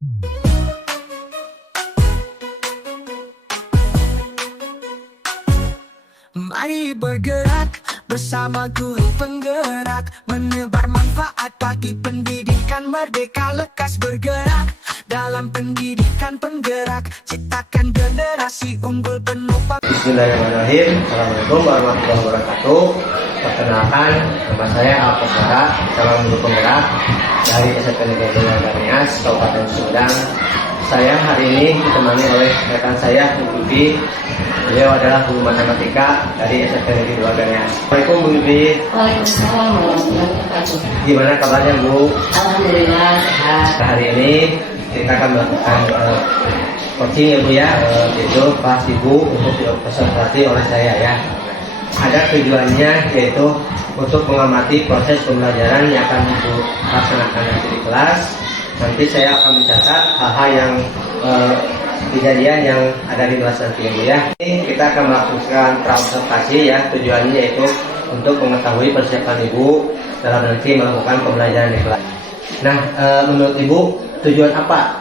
Mari bergerak bersama guru penggerak, menebar manfaat bagi pendidikan merdeka. Lekas bergerak dalam pendidikan penggerak, ciptakan generasi unggul penuh. Bismillahirrahmanirrahim. Assalamualaikum warahmatullahi wabarakatuh. Perkenalkan, nama saya Alpasara, calon guru penggerak dari SMP Negeri Garnias, Kabupaten Sumedang. Saya hari ini ditemani oleh rekan saya, Bu Bibi. Beliau adalah guru matematika dari SMP Negeri Garnias. Assalamualaikum Bu Bibi. Waalaikumsalam warahmatullahi wabarakatuh. Gimana kabarnya Bu? Alhamdulillah sehat. Hari ini kita akan melakukan coaching ya Bu ya, yaitu kelas ibu untuk diobservasi oleh saya ya. Ada tujuannya yaitu untuk mengamati proses pembelajaran yang akan Ibu laksanakan nanti di kelas. Nanti saya akan mencatat hal-hal yang kejadian yang ada di kelas nanti ya Bu ya. Ini kita akan melakukan praobservasi ya, tujuannya yaitu untuk mengetahui persiapan Ibu dalam nanti melakukan pembelajaran di kelas. Nah, menurut Ibu tujuan apa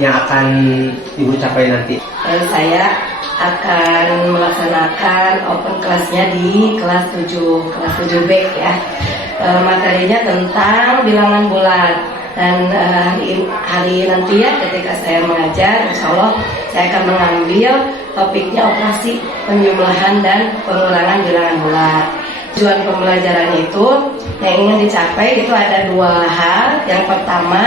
yang akan Ibu capai nanti? Saya akan melaksanakan open kelasnya di kelas 7B ya. Materinya tentang bilangan bulat. Dan hari nanti ya ketika saya mengajar, insya Allah saya akan mengambil topiknya operasi penjumlahan dan pengurangan bilangan bulat. Tujuan pembelajaran itu yang ingin dicapai itu ada dua hal. Yang pertama,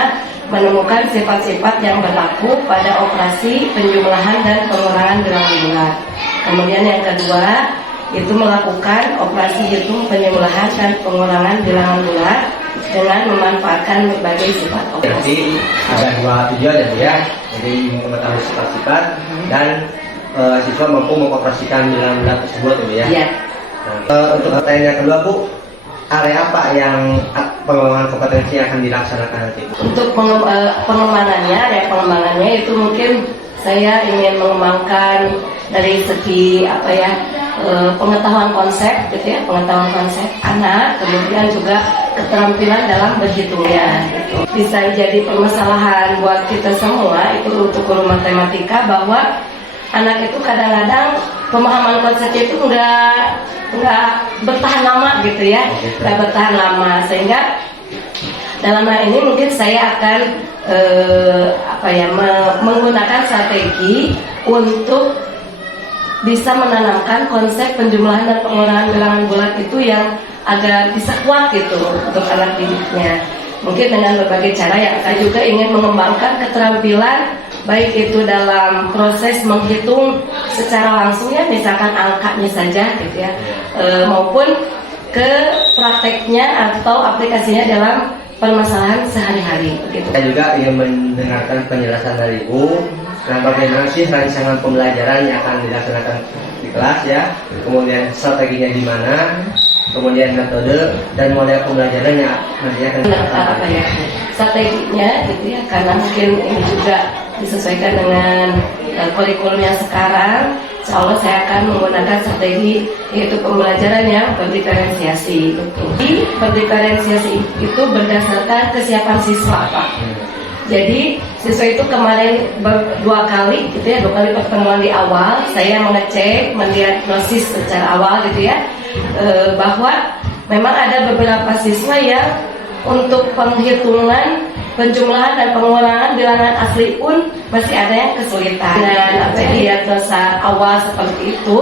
menemukan sifat-sifat yang berlaku pada operasi penjumlahan dan pengurangan bilangan bulat. Kemudian yang kedua, itu melakukan operasi hitung penjumlahan dan pengurangan bilangan bulat dengan memanfaatkan berbagai sifat operasi. Nanti ada dua tujuan ya Bu ya. Jadi mengetahui sifat-sifat dan siswa mampu mengoperasikan bilangan bulat tersebut ya Bu ya. Iya. Nah, untuk pertanyaan yang kedua Bu, area apa yang pengembangan kompetensi yang akan dilaksanakan nanti? Untuk pengembangannya itu mungkin saya ingin mengembangkan dari segi pengetahuan konsep gitu ya, pengetahuan konsep anak, kemudian juga keterampilan dalam berhitungnya gitu. Bisa jadi permasalahan buat kita semua itu untuk guru matematika bahwa anak itu kadang-kadang pemahaman konsepnya itu nggak bertahan lama gitu ya, nggak bertahan lama, sehingga dalam hal ini mungkin saya akan menggunakan strategi untuk bisa menanamkan konsep penjumlahan dan pengurangan bilangan bulat itu yang agar bisa kuat gitu untuk anak didiknya. Mungkin dengan berbagai cara yang saya juga ingin mengembangkan keterampilan baik itu dalam proses menghitung secara langsung ya, misalkan angkanya saja gitu ya, maupun ke prakteknya atau aplikasinya dalam permasalahan sehari-hari begitu. Saya juga ingin mendengarkan penjelasan dari Ibu. Nah, bagaimana sih rancangan pembelajaran yang akan dilaksanakan di kelas ya, kemudian strateginya gimana, kemudian metode dan model pembelajaran yang nantinya akan dilaksanakan. Strateginya gitu ya, karena mungkin ini juga disesuaikan dengan kurikulum yang sekarang. Insya Allah saya akan menggunakan strategi yaitu pembelajaran yang berdiferensiasi. Jadi berdiferensiasi itu berdasarkan kesiapan siswa Pak. Jadi siswa itu kemarin dua kali pertemuan di awal saya mengecek, mendiagnosis secara awal gitu ya, bahwa memang ada beberapa siswa yang untuk penghitungan penjumlahan dan pengurangan bilangan asli pun masih ada yang kesulitan. Dan diagnosa awal seperti itu,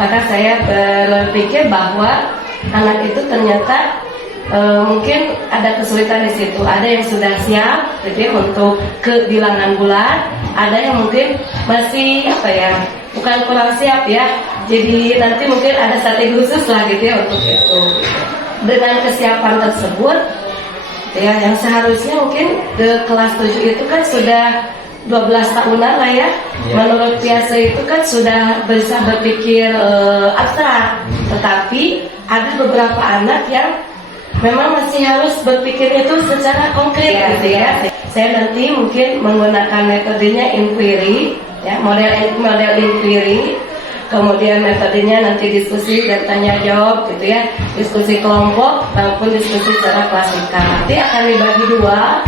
maka saya berpikir bahwa anak itu ternyata mungkin ada kesulitan di situ. Ada yang sudah siap gitu ya, untuk ke bilangan bulat, ada yang mungkin masih bukan kurang siap ya. Jadi nanti mungkin ada strategi khusus lah gitu ya untuk itu. Dengan kesiapan tersebut ya, yang seharusnya mungkin ke kelas 7 itu kan sudah 12 tahunan lah ya. Menurut biasa itu kan sudah bisa berpikir abstrak. Tetapi ada beberapa anak yang memang masih harus berpikir itu secara konkret gitu ya. Saya nanti mungkin menggunakan metodenya inquiry ya, model inquiry. Kemudian metodenya nanti diskusi dan tanya jawab gitu ya, diskusi kelompok maupun diskusi secara klasikal. Nanti akan dibagi dua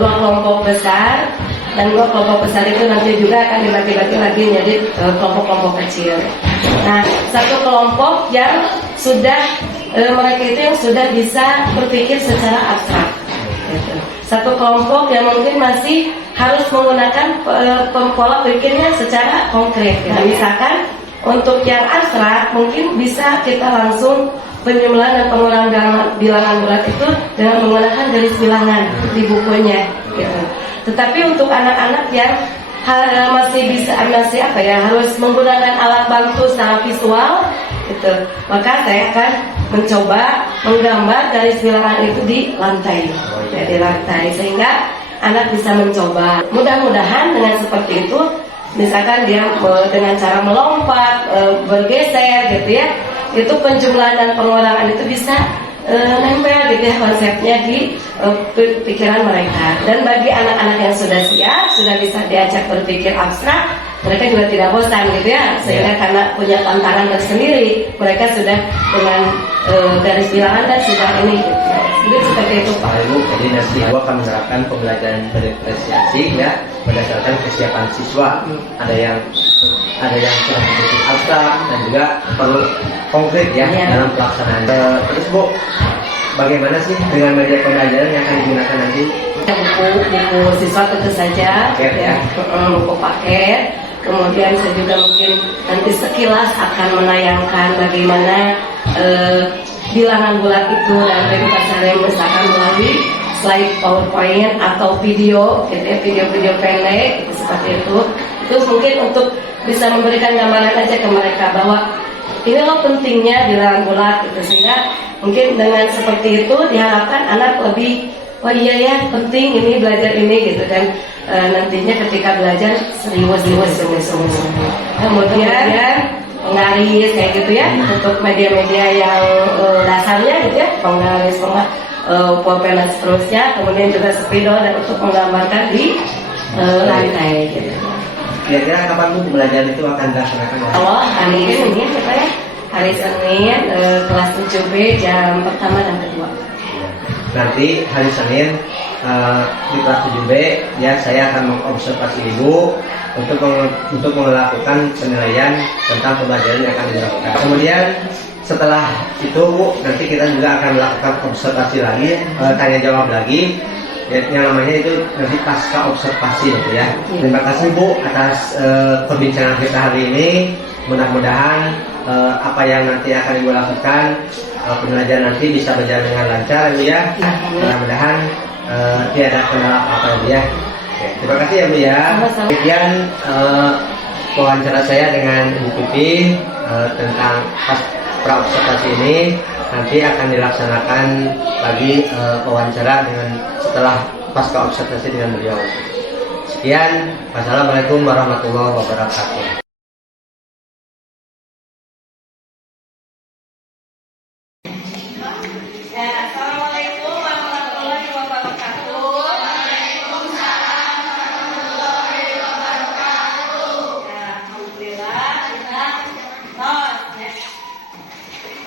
dua kelompok besar, dan dua kelompok besar itu nanti juga akan dibagi-bagi lagi menjadi kelompok-kelompok kecil. Nah, satu kelompok yang sudah mereka itu yang sudah bisa berpikir secara abstrak. Gitu. Satu kelompok yang mungkin masih harus menggunakan pola pikirnya secara konkret. Gitu. Misalkan untuk yang abstrak mungkin bisa kita langsung penjumlahan dan pengurangan bilangan bulat itu dengan menggunakan garis bilangan di bukunya. Gitu. Tetapi untuk anak-anak yang masih harus menggunakan alat bantu secara visual, gitu, maka saya akan mencoba menggambar garis bilangan itu di lantai, sehingga anak bisa mencoba. Mudah-mudahan dengan seperti itu, misalkan dia dengan cara melompat, bergeser, gitu ya, itu penjumlahan dan pengurangan itu bisa nempel gitu ya konsepnya di pikiran mereka. Dan bagi anak-anak yang sudah siap, sudah bisa diajak berpikir abstrak, mereka juga tidak bosan gitu ya, sehingga karena punya tantangan tersendiri, mereka sudah dengan garis bilangan dan sudah ini gitu. Jadi seperti itu Pak. Ibu, jadi nanti Ibu akan menerapkan pembelajaran diferensiasi ya berdasarkan kesiapan siswa. Ada yang sudah berpikir abstrak dan juga perlu konkret ya dalam pelaksanaan. Terus Bu, bagaimana sih dengan media pembelajaran yang akan digunakan nanti? Buku siswa tentu saja, paket, ya. Buku paket. Kemudian saya juga mungkin nanti sekilas akan menayangkan bagaimana bilangan bulat itu dan bahasa misalkan melalui slide PowerPoint atau video, gitu ya, video-video pendek gitu, seperti itu. Terus mungkin untuk bisa memberikan gambaran aja ke mereka bahwa ini loh pentingnya bilangan bulat gitu, sehingga mungkin dengan seperti itu diharapkan anak lebih oh iya ya penting ini belajar ini gitu kan, nantinya ketika belajar serius. Kemudian penggaris kayak gitu ya untuk media-media yang dasarnya gitu ya, penggaris, pulpen dan seterusnya. Kemudian juga spidol dan untuk menggambarkan di lantai gitu. Kira-kira kapan Bu pembelajaran itu akan dilaksanakan? Hari Senin ya Pak ya. Hari Senin kelas 7B jam pertama dan kedua. Nanti hari Senin di kelas 7B ya saya akan mengobservasi Ibu untuk melakukan penilaian tentang pembelajaran yang akan dilakukan. Kemudian setelah itu Bu, nanti kita juga akan melakukan observasi lagi, tanya jawab lagi. Yang namanya itu nanti pasca observasi gitu ya. Terima kasih Bu atas perbincangan kita hari ini. Mudah-mudahan apa yang nanti akan Ibu lakukan, pembelajaran nanti bisa berjalan dengan lancar Bu ya. Mudah-mudahan tiada kendala apa Bu ya. Oke, terima kasih ya Bu ya. Sekian wawancara saya dengan Ibu Pipi tentang pra observasi ini. Nanti akan dilaksanakan lagi wawancara dengan setelah pasca observasi dengan beliau. Sekian, wassalamualaikum warahmatullahi wabarakatuh. Assalamualaikum warahmatullahi wabarakatuh. Waalaikumsalam warahmatullahi wabarakatuh. Ya, alhamdulillah kita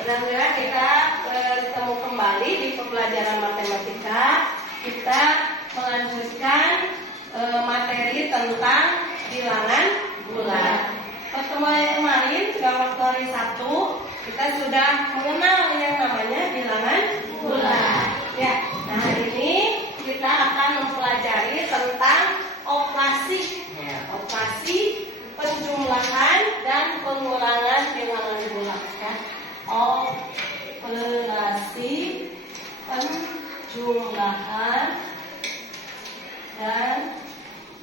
alhamdulillah kita bertemu kembali di pembelajaran matematika. Kita melanjutkan materi tentang bilangan bulat. Pertemuan yang kemarin, waktu hari Sabtu, kita sudah mengenal yang namanya bilangan bulat. Ya, nah hari ini kita akan mempelajari tentang operasi, operasi penjumlahan dan pengurangan bilangan bulat. Ya. Operasi penjumlahan dan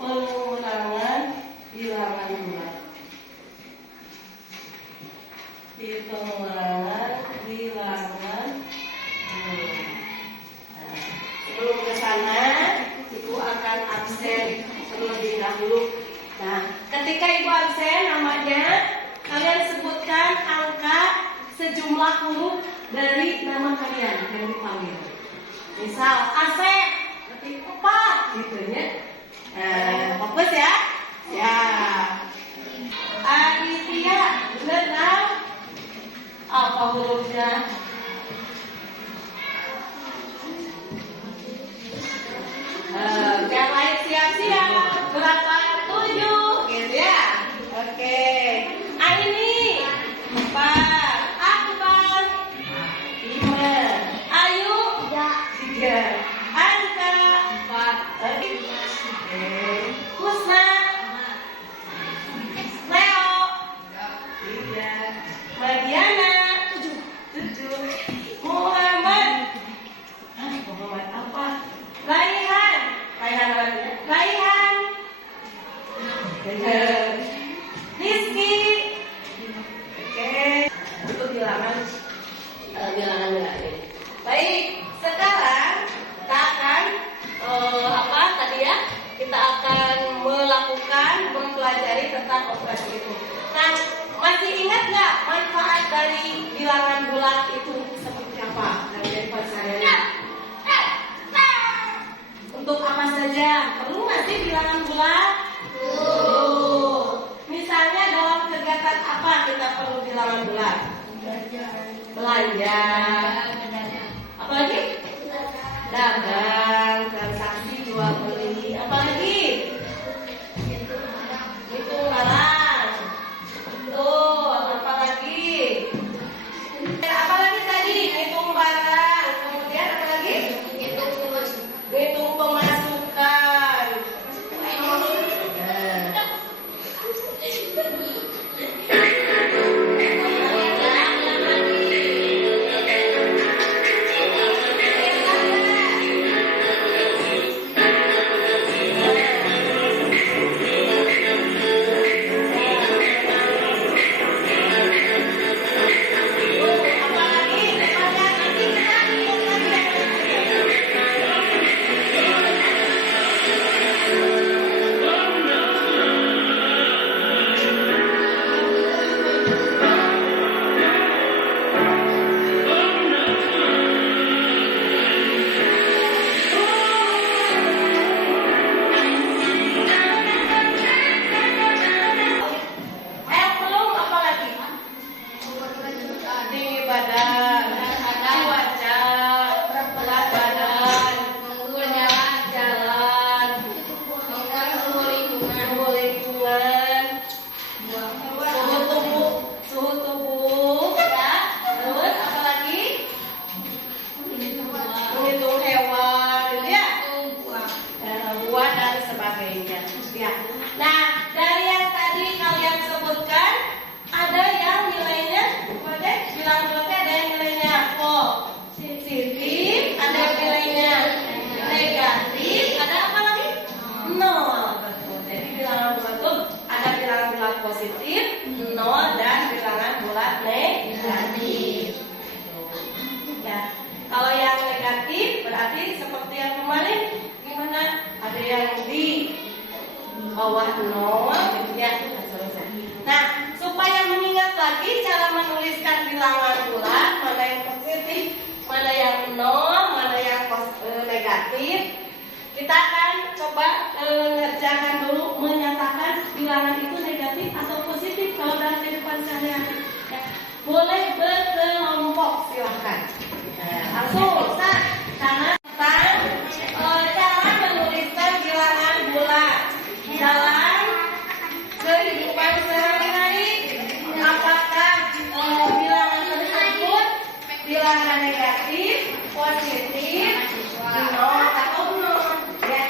pengurangan bilangan bulat. Pengurangan bilangan bulat. Nah, sebelum ke sana, Ibu akan absen terlebih dahulu. Nah, ketika Ibu absen namanya, kalian sebutkan angka sejumlah huruf dari nama kalian yang dipanggil. Misal Asep, berarti 4 gitu ya. Fokus ya. Ya. Aditya, benar apa hurufnya? Rizky. Oke. Itu bilangan ini. Baik, sekarang kita akan apa tadi ya? Kita akan melakukan mempelajari tentang operasi itu. Nah, masih ingat nggak manfaat dari bilangan bulat itu seperti apa? Dari pasarnya. Untuk apa saja? Perlu nggak sih bilangan bulat? Misalnya dalam kegiatan apa kita perlu bilangan bulat? Belanja. Apalagi? Dagang, transaksi jual beli. Apalagi? Hitung barang. Tuh, apalagi? Apalagi tadi? Hitung barang. Kemudian apalagi? Hitung pemasukan. Belum apalagi? Tinggi badan, cuaca, berat badan, jalan, suhu lingkungan, suhu tubuh, ya. Terus apalagi? Menghitung hewan, ya. Buah dan sebagainya. Ya. Nah, dari yang tadi kalian sebutkan, ada yang nilainya, bilang bulatnya ada yang nilainya positif, ada yang nilainya negatif, ada apa lagi? Nol. Betul. Jadi bilangan bulat itu ada bilangan bulat positif, nol, dan bilangan bulat negatif. Ya. Kalau yang negatif berarti seperti yang kemarin, gimana? Ada yang di bawah nol, gitu ya. Nah, supaya mengingat lagi cara menuliskan bilangan bulat, mana yang positif, mana yang nol, mana yang negatif, kita akan coba ngerjakan dulu menyatakan bilangan itu negatif atau positif kalau dalam kehidupan sehari-hari. Ya. Boleh berkelompok, silahkan. Langsung, karena cara menuliskan bilangan bulat dalam kehidupan sehari-hari, apakah bilangan tersebut bilangan negatif, positif, nol atau nol? Ya.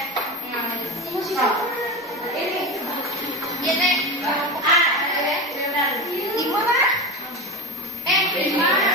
Ini di mana? Di mana?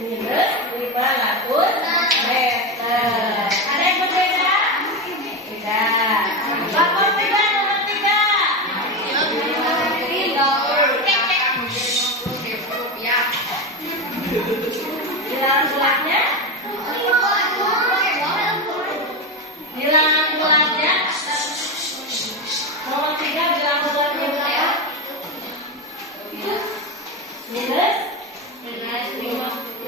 minus 500 meter. Ada yang berbeda? Tidak. Nomor 3, nomor 3. Bilangan bulatnya? Bilangan bulatnya? Nomor 3 bilangan bulatnya berapa? Minus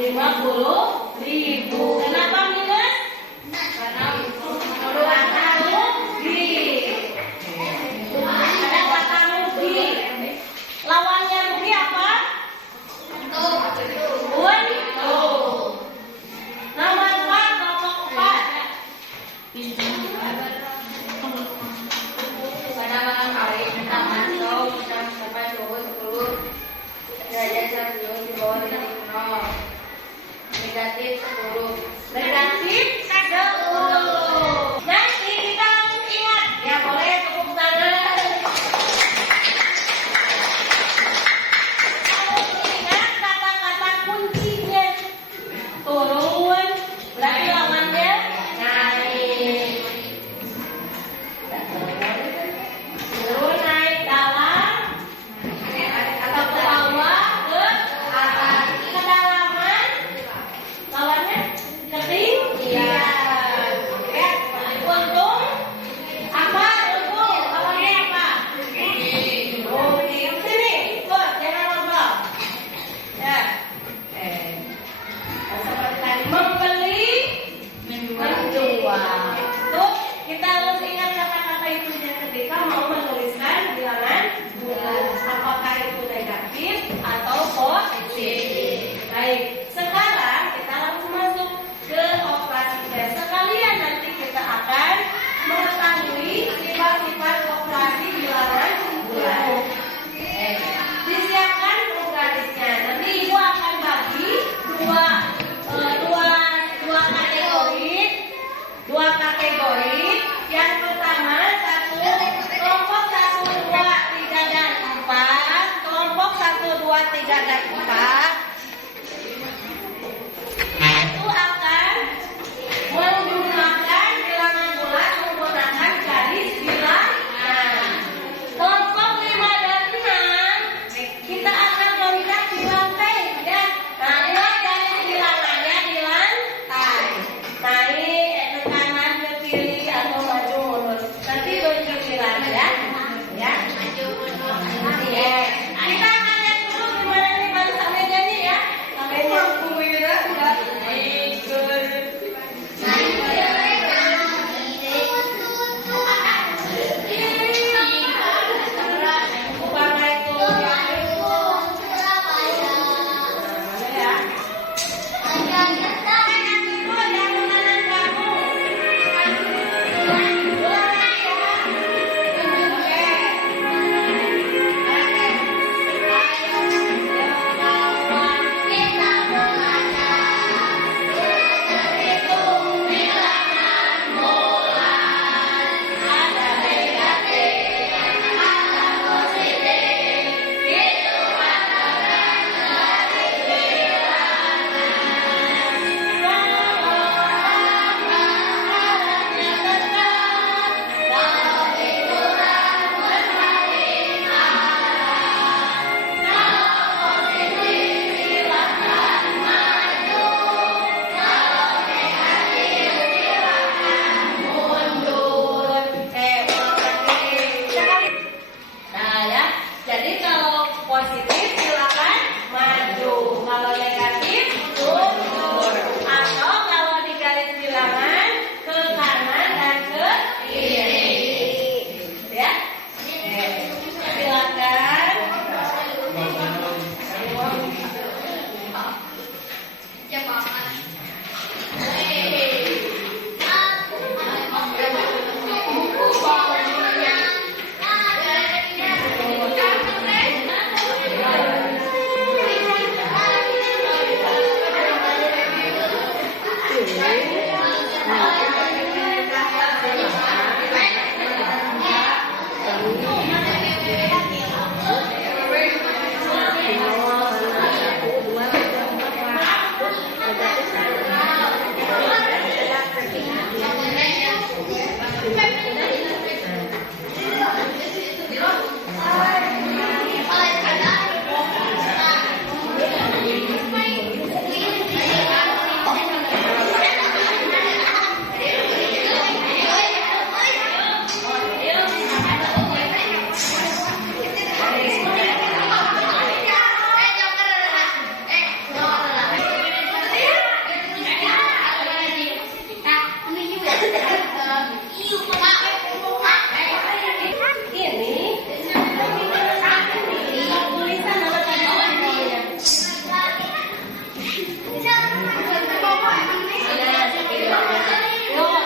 50.000. Kenapa minus? Karena rugi. Ada kata rugi. Lawannya rugi apa? Untung. Nomor 4, nomor 4. Pada malam hari kita masuk jam sampai 10 derajat Celcius di bawah titik nol. Negatif 10. Negatif 10. Nanti kita harus ingat, ya boleh tepuk tangan. Harus ingat kata-kata kuncinya. Turun, berarti lawannya naik. Turun naik dalam atau ke bawah ke atas. Kedalaman lawannya ketinggian. Ya, untung apa? Untung lawannya apa? Rugi. Sini, tuh jangan ngobrol. Ya, seperti tadi membeli, menjual. Tuh kita harus ingat kata-kata itu ketika mau menuliskan bilangan bulat. Apakah itu negatif atau positif? Baik, sekarang kita langsung masuk ke operasinya. Sekalian nanti kita akan mengetahui sifat-sifat operasi bilangan bulat. Disiapkan progresnya. Nanti ibu akan bagi dua kategori. Yang pertama kelompok 1, 2, 3 dan 4. Kelompok 1, 2, 3 dan 4 itu akan menggunakan bilangan bulat menggunakan garis bilangan. Kelompok 5 dan 6 kita akan melihat di lantai, ya. Nah, lihat garis bilangannya di lantai. Naik ke kanan, ke kiri atau maju mundur. Nanti tunjukin ya. Ya. Ya. Kita akan lihat dulu gimana nih bangsa mejanya ya. Sampai mampu ya.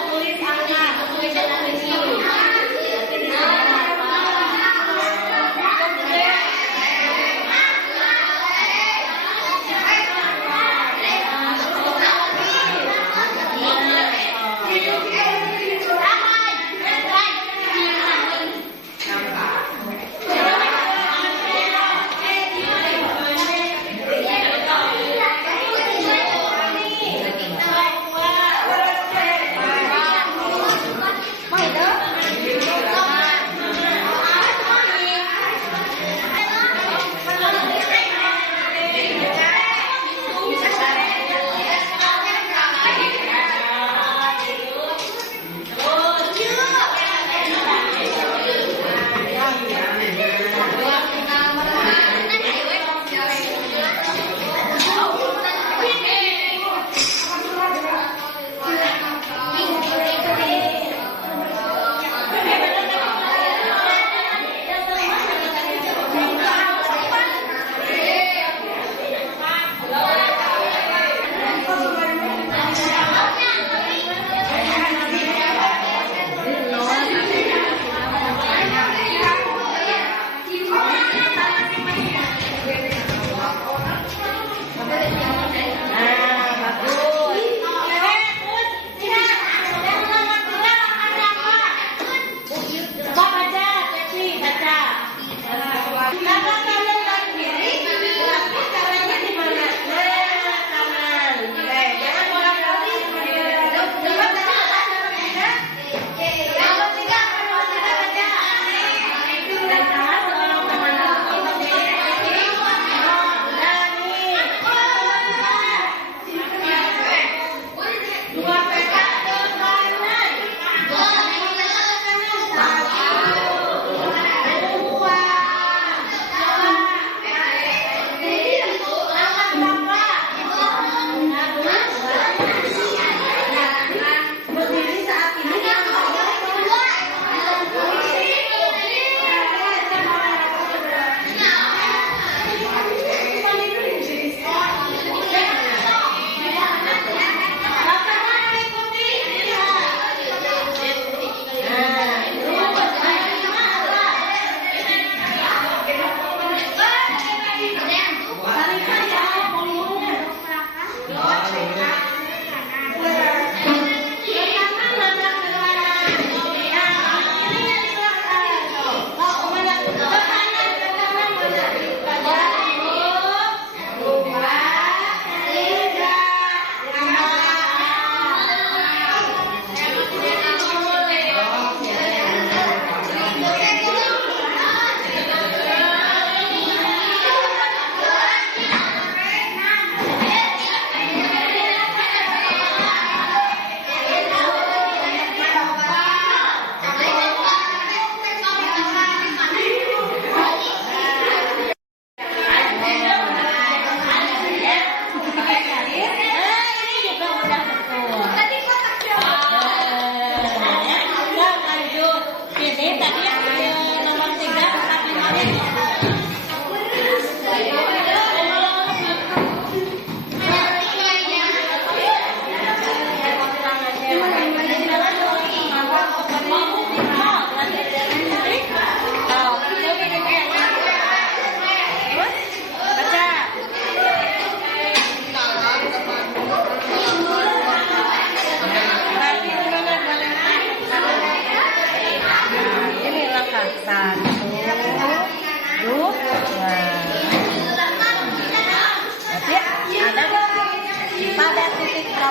tulis angka sesuai dengan menu.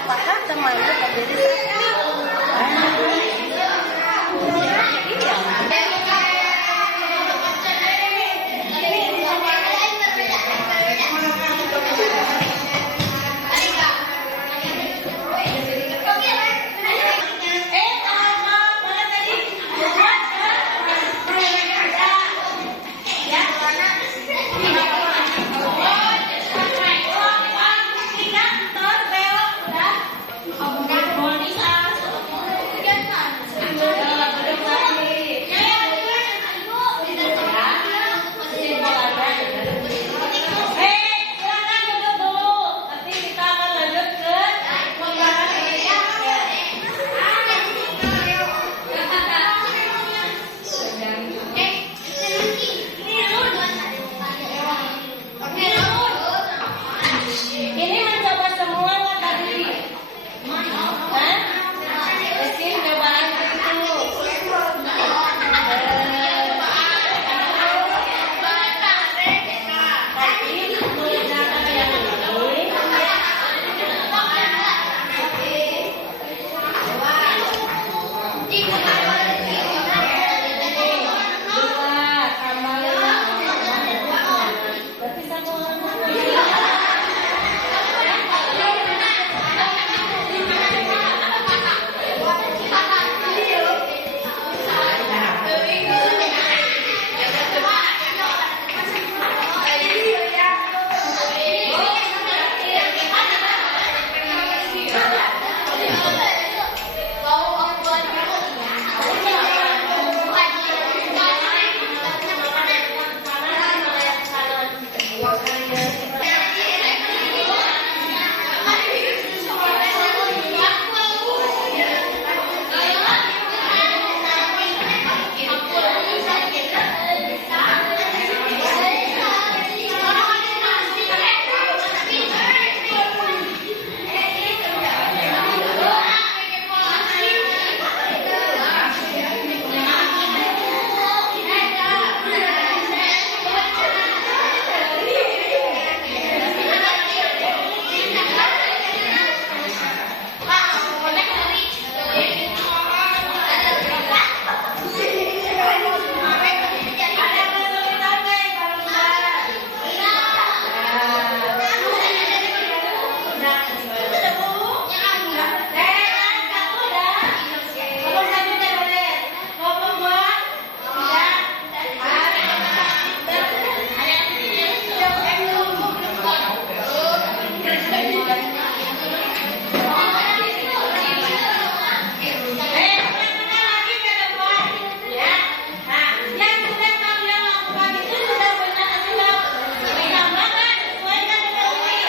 apakah temannya berdiri sakti? Bisa Nah, yang sudah kalian lakukan itu sudah benar atau belum? Baiklah, sesuaikan dengan ini.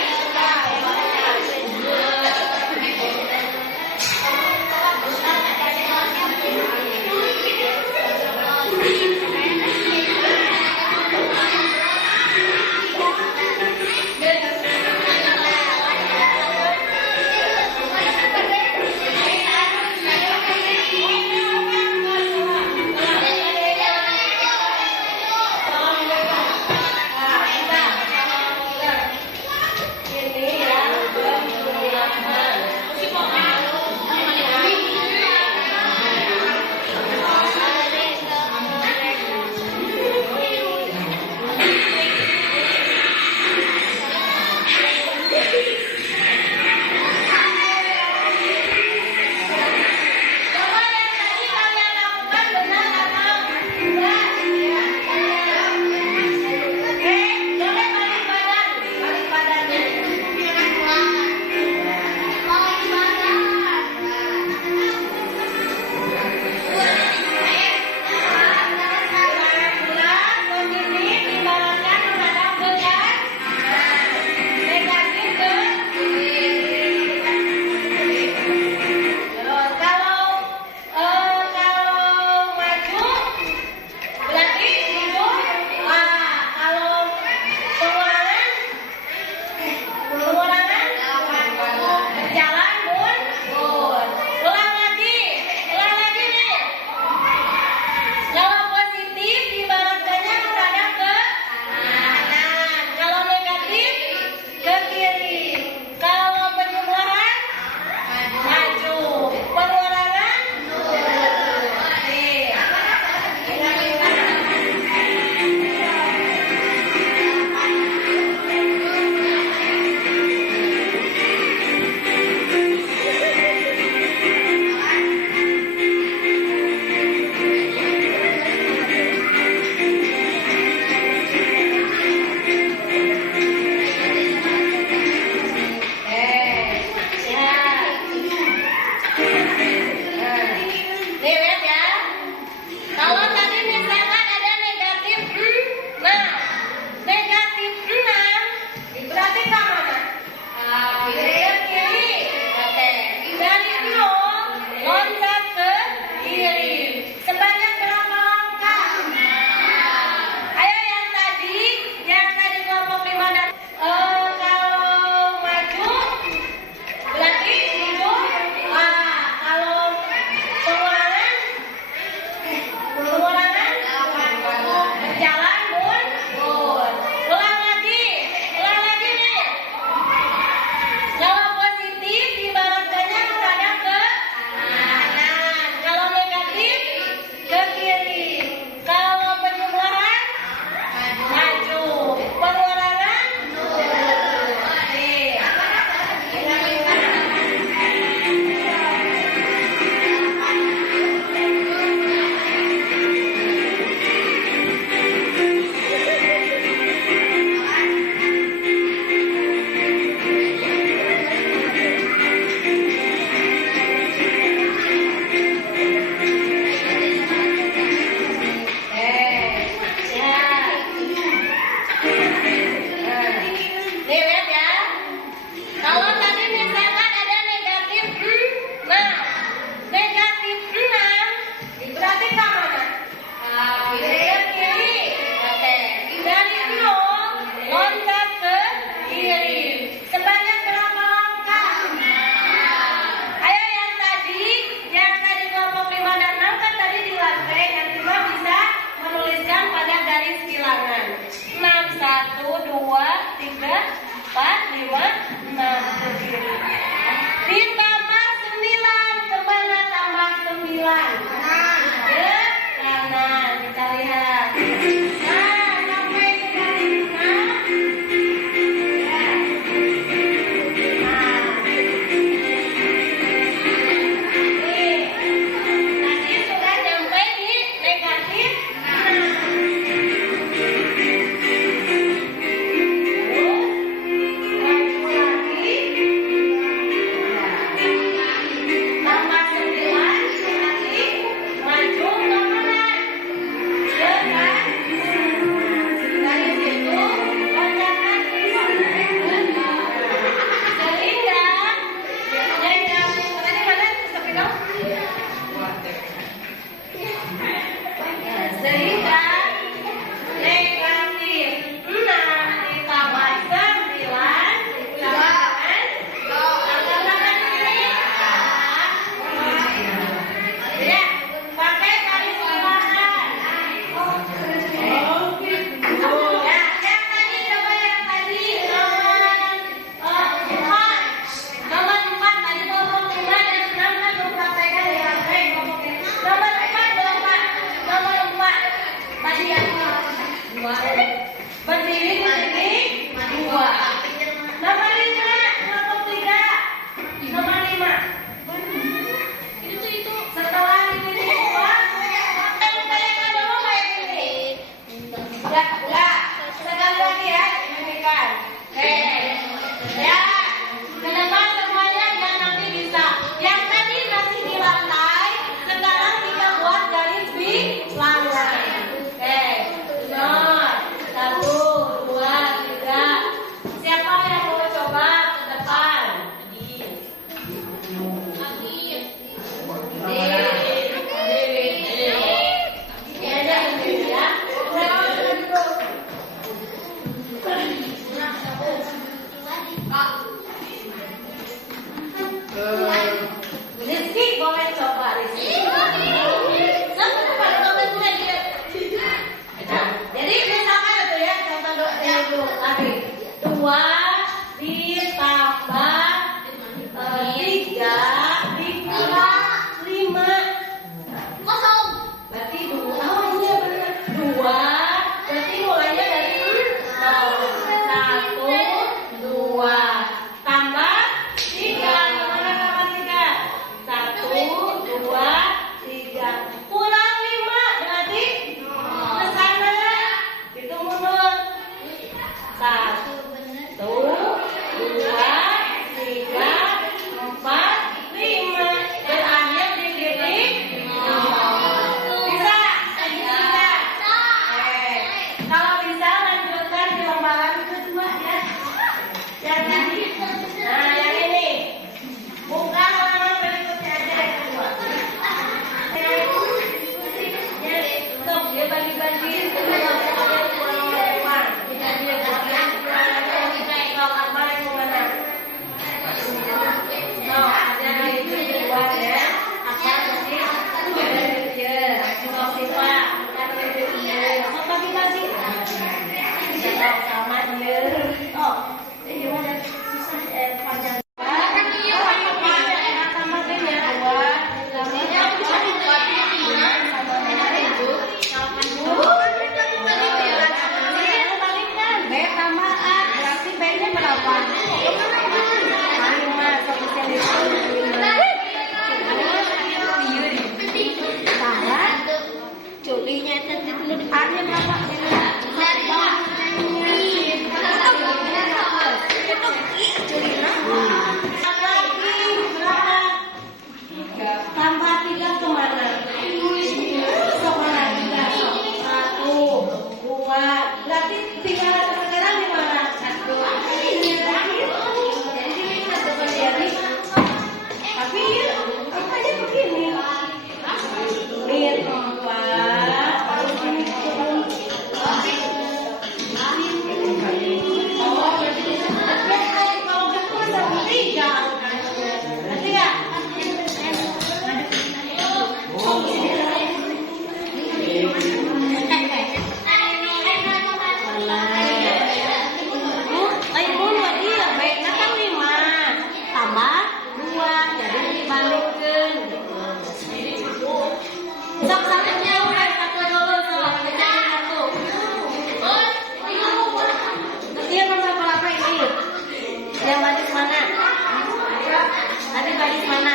Tadi baris mana?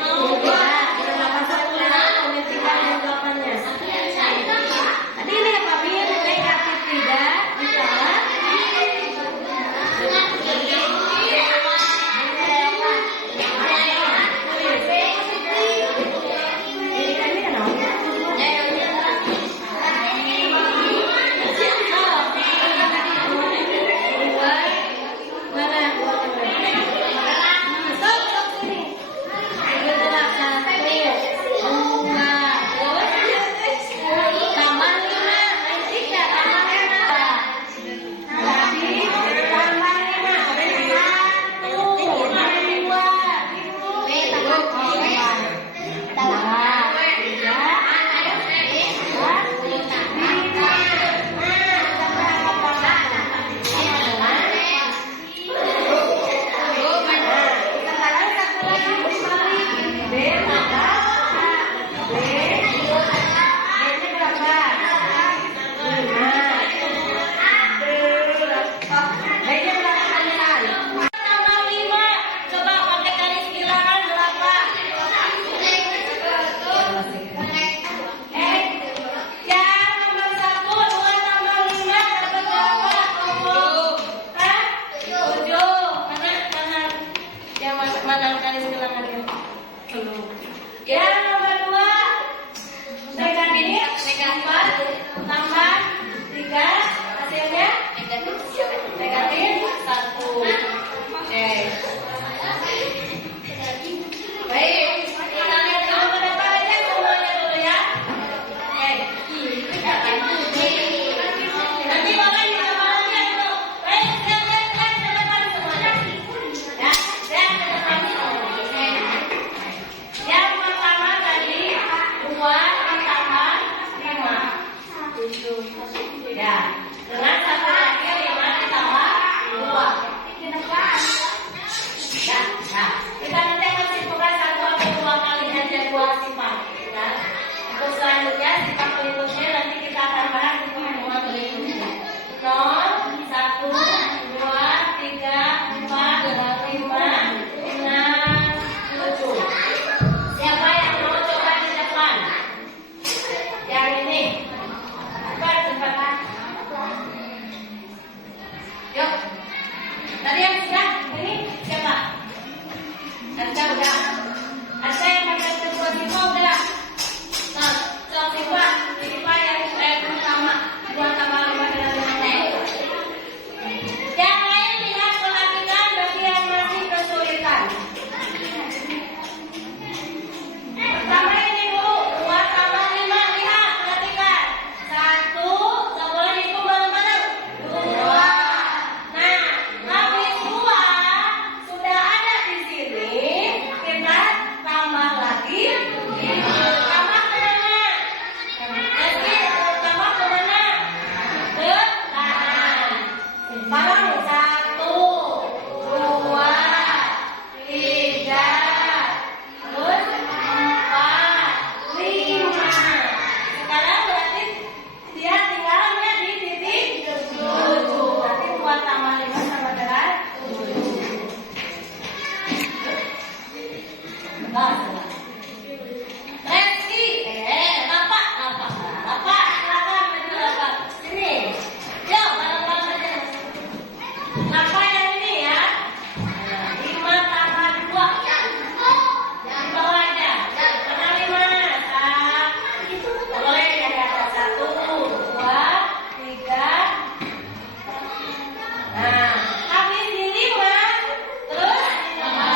Tiga. Kita dapat satu lagi. Menentukan jawabannya. Tadi ini apa? Biar negatif 3 ditambah. Yang nomor 2 negatif 4 tambah 3 hasilnya negatif 1. Oke. Baik, kita lihat dulu berapa aja semuanya dulu ya. Oke. Nanti boleh ditambahkan dulu. Baik, silakan semuanya. Ya, semuanya. Yang pertama tadi 2 ditambah 5 7. Ya, dengan satu lagi 5 ditambah 2. Ya, nah, kita nanti akan simpulkan 1 atau 2 kali aja 2 sifat. Ya. Untuk selanjutnya sifat berikutnya nanti kita akan bahas di pertemuan berikutnya. 0, 1, 2, 3, 4, 5, 6, 7. Siapa yang mau coba di depan? Yang ini. Cepat. Yuk. Tadi yang sudah, ini siapa? Arca udah. Arca yang pakai kedua sifat udah. Nah, sifat yang pertama 2 tambah 5 dengan 5. Yang lain lihat perhatikan bagi yang masih kesulitan. Pertama ini dulu 2 tambah 5, lihat perhatikan 1, nggak boleh dihitung bareng-bareng 2. Nah, habis 2 sudah ada di sini, kita tambah lagi 5. Tambah kemana? Lagi tambah kemana? Ke kanan. Bareng 1, 2, 3. Terus 4, 5. Sekarang berarti dia tinggalnya di titik 7. Berarti 2 tambah 5 sama dengan 7. Bapak. Reski. Bapak. Bapak, silakan maju Bapak. Sini. Yuk, bareng-bareng aja. Bapak yang ini ya. 5 tambah 2. Di bawah aja. Karena 5. Boleh dari atas 1, 2, 3. Nah, habis di 5, terus tambah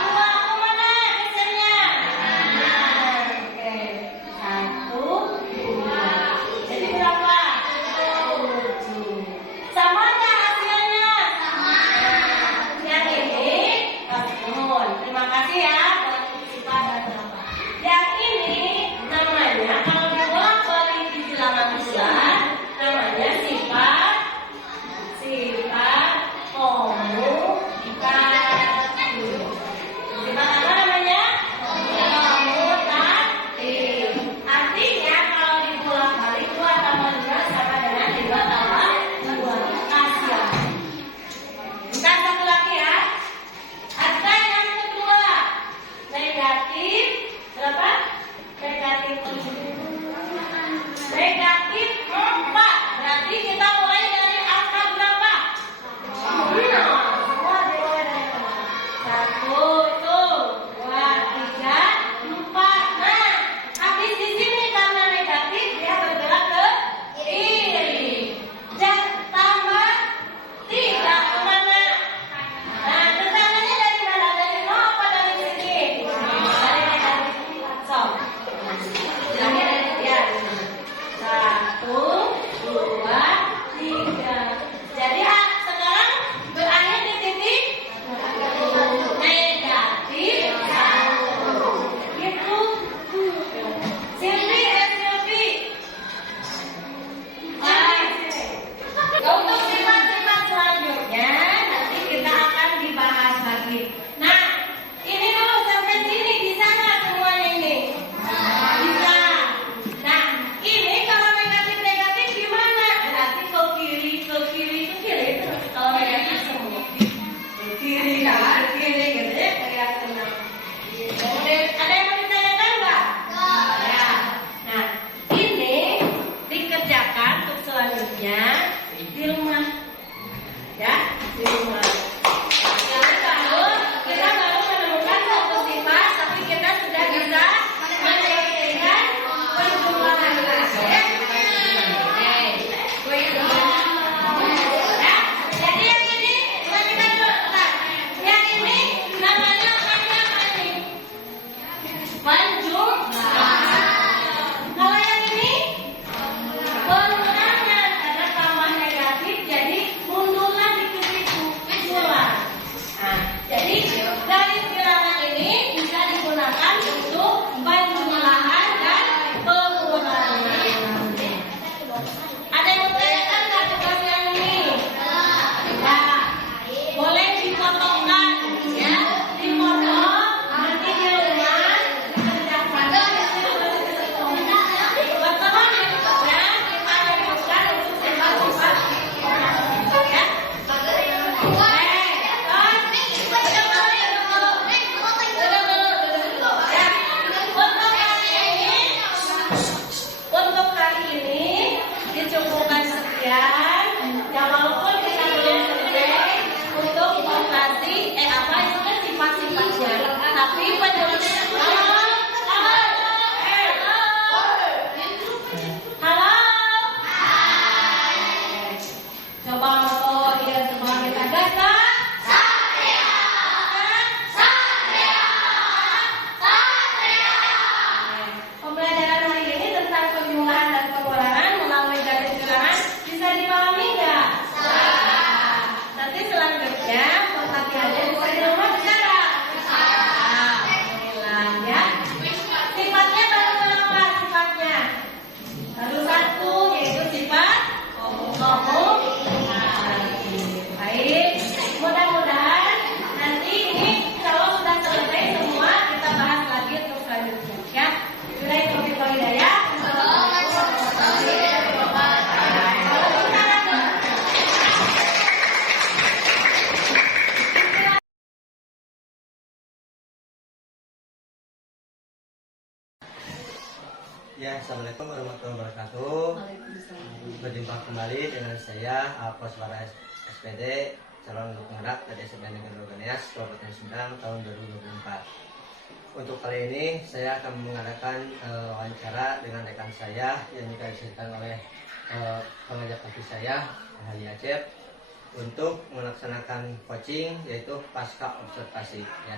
2 kemana hasilnya? Ya, assalamualaikum warahmatullahi wabarakatuh. Waalaikumsalam. Berjumpa kembali dengan saya Koswara SPD calon penggerak dari SMP Negeri Organias Kabupaten Sumedang tahun 2024. Untuk kali ini saya akan mengadakan wawancara dengan rekan saya yang juga disediakan oleh pengajak kopi saya Ahli Acep untuk melaksanakan coaching yaitu pasca observasi. Ya.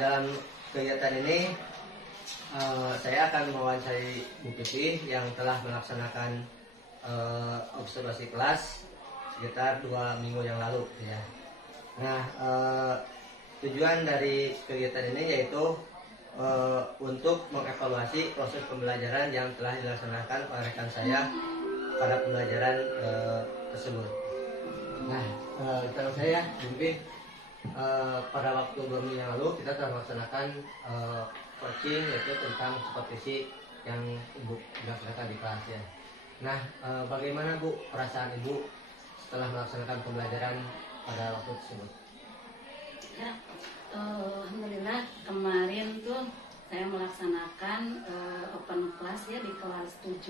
Dalam kegiatan ini saya akan mewawancari Bu Pipi yang telah melaksanakan observasi kelas sekitar 2 minggu yang lalu ya. Nah, tujuan dari kegiatan ini yaitu untuk mengevaluasi proses pembelajaran yang telah dilaksanakan oleh rekan saya pada pembelajaran tersebut. Nah, kalau saya mungkin pada waktu 2 minggu yang lalu kita telah melaksanakan coaching yaitu tentang supervisi yang Ibu dilaksanakan di kelas ya. Nah, bagaimana Bu perasaan Ibu setelah melaksanakan pembelajaran pada waktu tersebut? Ya, alhamdulillah kemarin tuh saya melaksanakan open class ya di kelas 7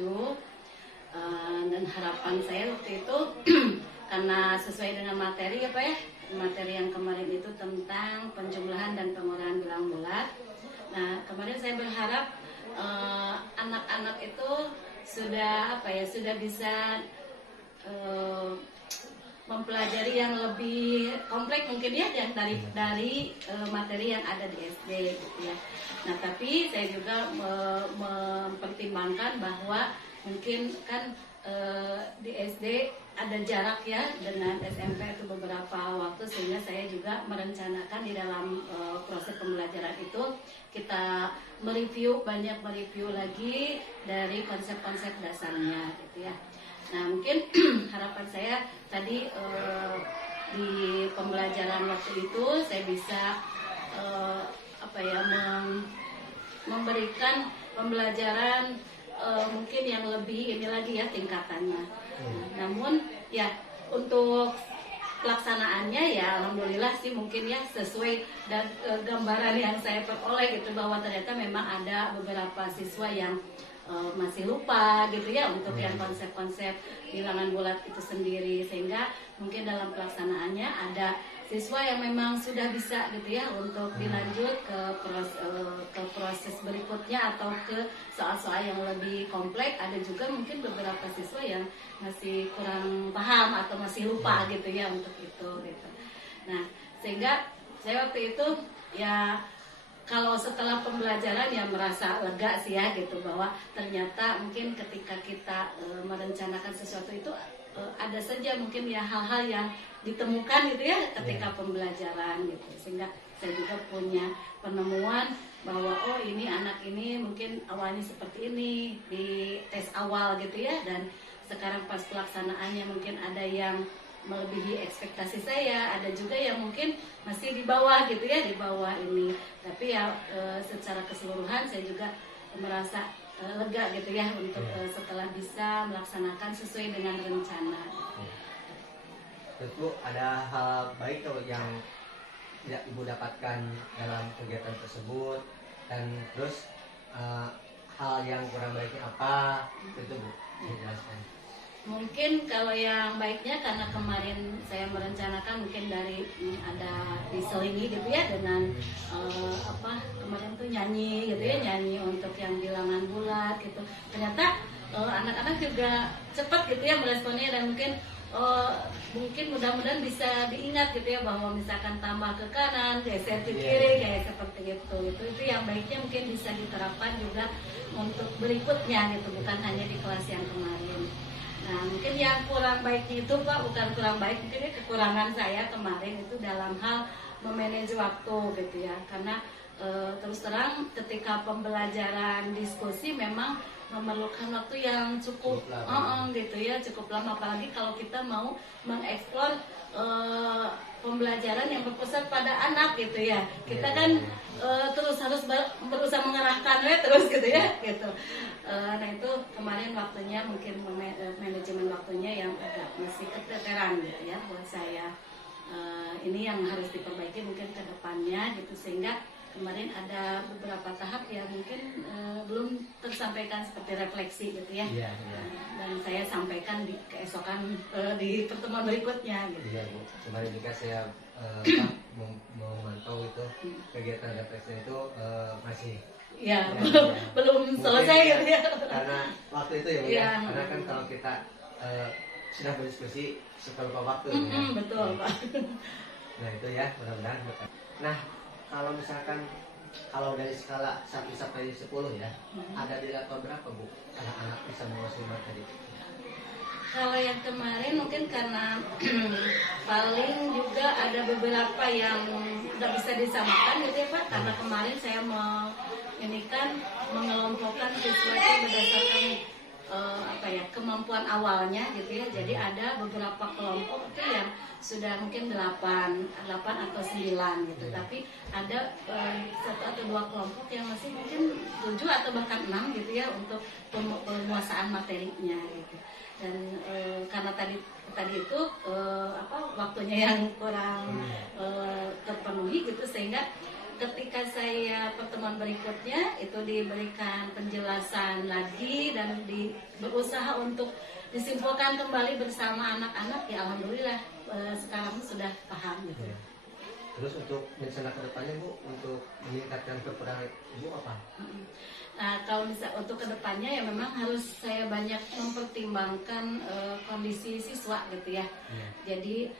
dan harapan saya waktu itu karena sesuai dengan materi ya Pak ya, materi yang kemarin itu tentang penjumlahan dan pengurahan bilang bulat. Nah, kemarin saya berharap anak-anak itu sudah bisa mempelajari yang lebih kompleks mungkin ya yang dari materi yang ada di SD gitu ya. Nah, tapi saya juga mempertimbangkan bahwa mungkin kan di SD ada jarak ya dengan SMP itu beberapa waktu, sehingga saya juga merencanakan di dalam proses pembelajaran itu kita banyak mereview lagi dari konsep-konsep dasarnya gitu ya. Nah, mungkin harapan saya tadi di pembelajaran waktu itu saya bisa memberikan pembelajaran mungkin yang lebih ini lagi ya tingkatannya. Namun ya untuk pelaksanaannya ya alhamdulillah sih mungkin ya sesuai dan gambaran yang saya peroleh gitu, bahwa ternyata memang ada beberapa siswa yang masih lupa gitu ya untuk yang konsep-konsep bilangan bulat itu sendiri, sehingga mungkin dalam pelaksanaannya ada siswa yang memang sudah bisa gitu ya untuk dilanjut ke proses berikutnya atau ke soal-soal yang lebih kompleks. Ada juga mungkin beberapa siswa yang masih kurang paham atau masih lupa gitu ya untuk itu gitu. Nah, sehingga saya waktu itu ya kalau setelah pembelajaran ya merasa lega sih ya gitu, bahwa ternyata mungkin ketika kita merencanakan sesuatu itu ada saja mungkin ya hal-hal yang ditemukan gitu ya ketika pembelajaran gitu, sehingga saya juga punya penemuan bahwa oh ini anak ini mungkin awalnya seperti ini di tes awal gitu ya, dan sekarang pas pelaksanaannya mungkin ada yang melebihi ekspektasi saya, ada juga yang mungkin masih di bawah gitu ya, di bawah ini. Tapi ya secara keseluruhan saya juga merasa lega gitu ya untuk setelah bisa melaksanakan sesuai dengan rencana. Terus Bu, ada hal baik yang Ibu dapatkan dalam kegiatan tersebut, dan terus hal yang kurang baiknya apa itu Bu dijelaskan? Mungkin kalau yang baiknya karena kemarin saya merencanakan mungkin dari ada diselingi gitu ya dengan kemarin tuh nyanyi gitu ya, nyanyi untuk yang bilangan bulat gitu. Ternyata anak-anak juga cepat gitu ya meresponnya, dan mungkin mudah-mudahan bisa diingat gitu ya bahwa misalkan tambah ke kanan, geser ke kiri kayak seperti itu. Itu yang baiknya mungkin bisa diterapkan juga untuk berikutnya gitu, bukan hanya di kelas yang kemarin. Nah, mungkin yang kurang baiknya itu Pak, bukan kurang baik, mungkin kekurangan saya kemarin itu dalam hal memanage waktu gitu ya. Karena terus terang ketika pembelajaran diskusi memang memerlukan waktu yang cukup lama gitu ya, cukup lama, apalagi kalau kita mau mengeksplor pembelajaran yang berpusat pada anak gitu ya. Kita kan terus harus berusaha mengarahkan terus gitu ya gitu. Nah, itu kemarin waktunya mungkin manajemen waktunya yang agak masih keteteran gitu ya buat saya. Ini yang harus diperbaiki mungkin ke depannya gitu, sehingga kemarin ada beberapa tahap yang mungkin belum tersampaikan seperti refleksi gitu ya. Iya, iya. Dan saya sampaikan di keesokan di pertemuan berikutnya gitu. Iya Bu, kemarin juga saya memantau itu kegiatan refleksi itu masih Ya, ya, ya. belum Mungkin selesai gitu ya. karena waktu itu ya Bu ya. Iya. Karena kan kalau kita sudah berdiskusi seberapa waktu ya. Betul Pak. Nah itu ya mudah-mudahan. Nah kalau misalkan kalau dari skala 1 sampai 10 ya, ada di level berapa Bu anak-anak bisa menguasai materi? Kalau yang kemarin mungkin karena paling juga ada beberapa yang nggak bisa disamakan gitu ya Pak. Karena kemarin saya mengelompokkan siswa itu berdasarkan kemampuan awalnya gitu ya. Jadi ada beberapa kelompok itu yang sudah mungkin 8 atau 9 gitu. Tapi ada 1 atau 2 kelompok yang masih mungkin 7 atau bahkan 6 gitu ya untuk penguasaan materinya gitu. Dan karena tadi itu waktunya yang kurang terpenuhi gitu, sehingga ketika saya pertemuan berikutnya itu diberikan penjelasan lagi dan berusaha untuk disimpulkan kembali bersama anak-anak, ya alhamdulillah sekarang sudah paham gitu. Ya. Terus untuk rencana kedepannya Bu, untuk meningkatkan kekurangan Ibu apa? Nah kalau misalnya untuk kedepannya ya memang harus saya banyak mempertimbangkan kondisi siswa gitu ya. Jadi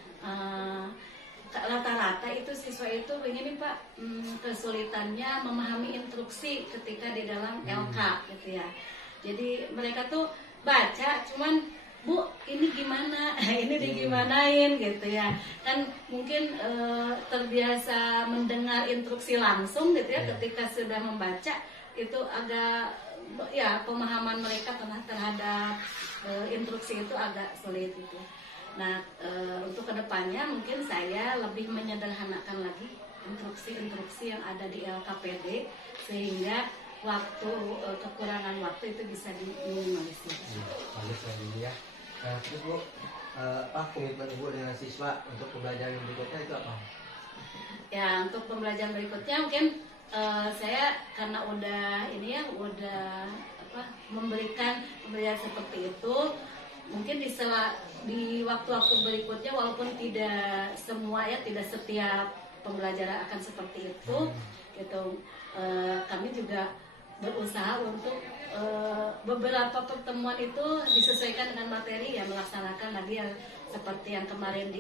rata-rata itu siswa itu begini Pak, kesulitannya memahami instruksi ketika di dalam LK gitu ya. Jadi mereka tuh baca cuman Bu ini gimana, ini digimanain gitu ya. Kan mungkin terbiasa mendengar instruksi langsung gitu ya, ketika sudah membaca itu agak ya pemahaman mereka terhadap instruksi itu agak sulit gitu. Nah, untuk kedepannya mungkin saya lebih menyederhanakan lagi instruksi-instruksi yang ada di LKPD sehingga kekurangan waktu itu bisa diminimalisir. Bagus ya. Nah, terus Bu, komitmen Ibu dengan siswa untuk pembelajaran berikutnya itu apa? Ya, untuk pembelajaran berikutnya mungkin saya karena udah memberikan pembelajaran seperti itu, mungkin di waktu-waktu berikutnya walaupun tidak semua ya, tidak setiap pembelajaran akan seperti itu gitu, kami juga berusaha untuk beberapa pertemuan itu disesuaikan dengan materi, ya melaksanakan lagi yang seperti yang kemarin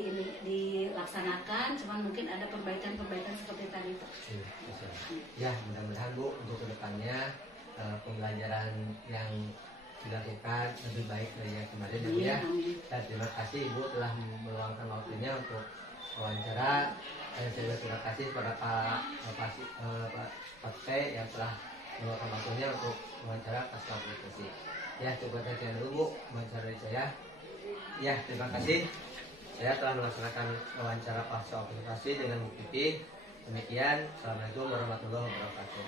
dilaksanakan, cuman mungkin ada perbaikan-perbaikan seperti tadi Pak. Ya mudah-mudahan Bu untuk kedepannya pembelajaran yang dilakukan lebih baik dari yang kemarin ya. Dan terima kasih Ibu telah meluangkan waktunya untuk wawancara. Dan saya terima kasih kepada Pak T yang telah meluangkan waktunya untuk wawancara pasca aplikasi. Ya coba saja dulu Bu wawancara dari saya. Ya terima kasih. Saya telah melaksanakan wawancara pasca aplikasi dengan Bu Titi. Demikian, assalamualaikum warahmatullahi wabarakatuh.